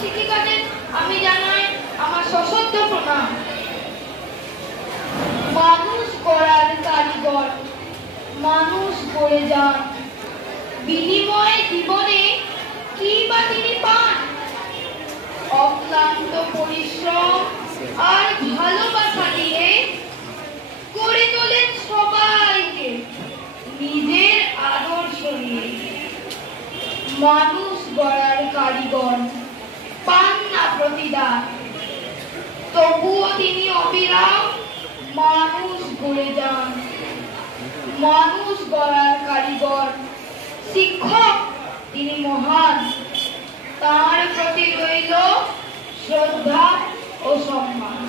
শিক্ষিকাদের আমি জানাই আমার সশ্রদ্ধ প্রণাম। মানুষ গড়ার কারিগর, মানুষ গড়ে যান, বিনিময়ে জীবনে কি বা তিনি পান? অক্লান্ত পরিশ্রম আর ভালোবাসা দিয়ে করে তোলেন সবাইকে নিজের আদর্শ নিয়ে। মানুষ গড়ার কারিগর পান না প্রতিদান, তবুও তিনি অবিরাম মানুষ গড়ে যান। মানুষ গড়ার কারিগর শিক্ষক তিনি মহান, তার প্রতি রইল শ্রদ্ধা ও সম্মান।